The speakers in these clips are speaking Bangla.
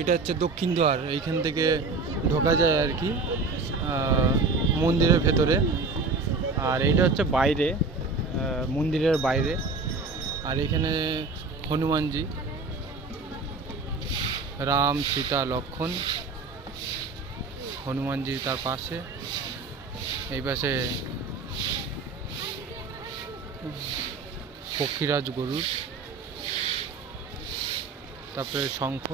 এটা হচ্ছে দক্ষিণ দ্বার, এইখান থেকে ঢোকা যায় আর কি মন্দিরের ভেতরে। আর এইটা হচ্ছে বাইরে, মন্দিরের বাইরে। আর এখানে হনুমানজি, রাম সীতা লক্ষণ, হনুমানজি তার পাশে, এই পাশে পক্ষীরাজ গরুর, তারপরে শঙ্খ।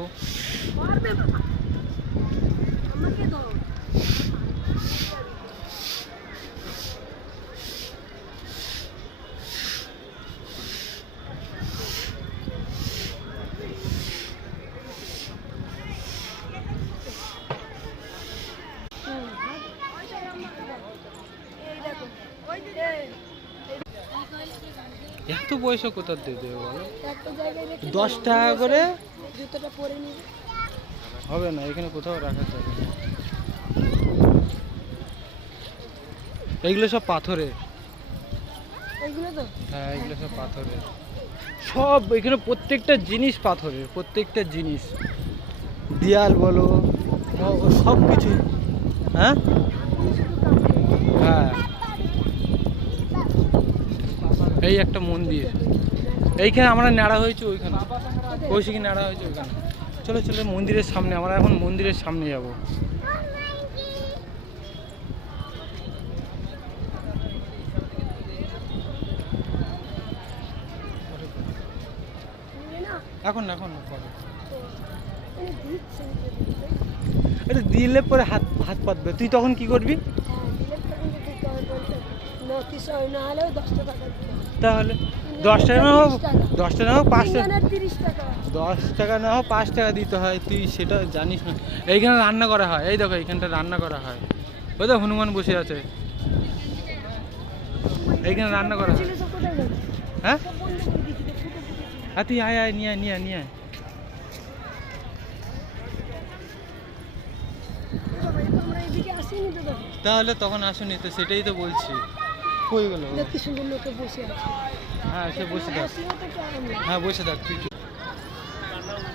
এত পয়সা কোথা দিয়ে দেবে বলো? 10 টাকা করে জুতোটা পরে নিবে হবে না, এখানে কোথাও রাখা যাবে না। এইগুলো সব পাথরের। এইগুলো তো হ্যাঁ, এগুলো সব পাথরের, সব এখানে প্রত্যেকটা জিনিস পাথরের, প্রত্যেকটা জিনিস, দেয়াল বলো সব কিছু। হ্যাঁ হ্যাঁ, এই একটা মন্দির, এইখানে আমরা নাড়া হয়েছে, ওইখানে কৌশিকী নাড়া হয়েছে ওইখানে। চলো চলো মন্দিরের সামনে, আমরা এখন মন্দিরের সামনে যাব। এখন এখন এটা দিলে পরে হাত হাত পাতবে, তুই তখন কি করবি? তাহলে 10 টাকা না হোক, 10 টাকা না হোক, 5 টাকা, 10 টাকা না হোক 5 টাকা দিতে হয়, তুই সেটা জানিস না? এইখানে রান্না করা হয়, এই দেখো এইখানটা রান্না করা হয়, ওই তো হনুমান বসে আছে, এইখানে রান্না করা হয়। হ্যাঁ হ্যাঁ, তুই আয় আয়, নিয়ে আয় নিয়ে আয় নিয়ে আয়। তাহলে তখন আসুনি তো, সেটাই তো বলছি, কই গেল? হ্যাঁ সে বসে থাক, হ্যাঁ বসে থাক তুই।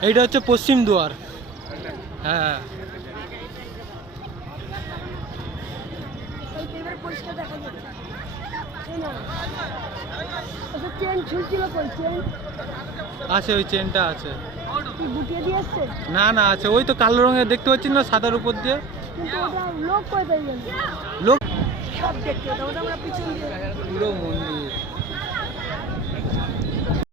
এইটা হচ্ছে পশ্চিম দুয়ার। হ্যাঁ আছে, ওই চেনটা আছে। না না আছে, ওই তো কালো রঙের দেখতে পাচ্ছিস না, সাদার উপর দিয়ে। লোক পুরো মন্দির।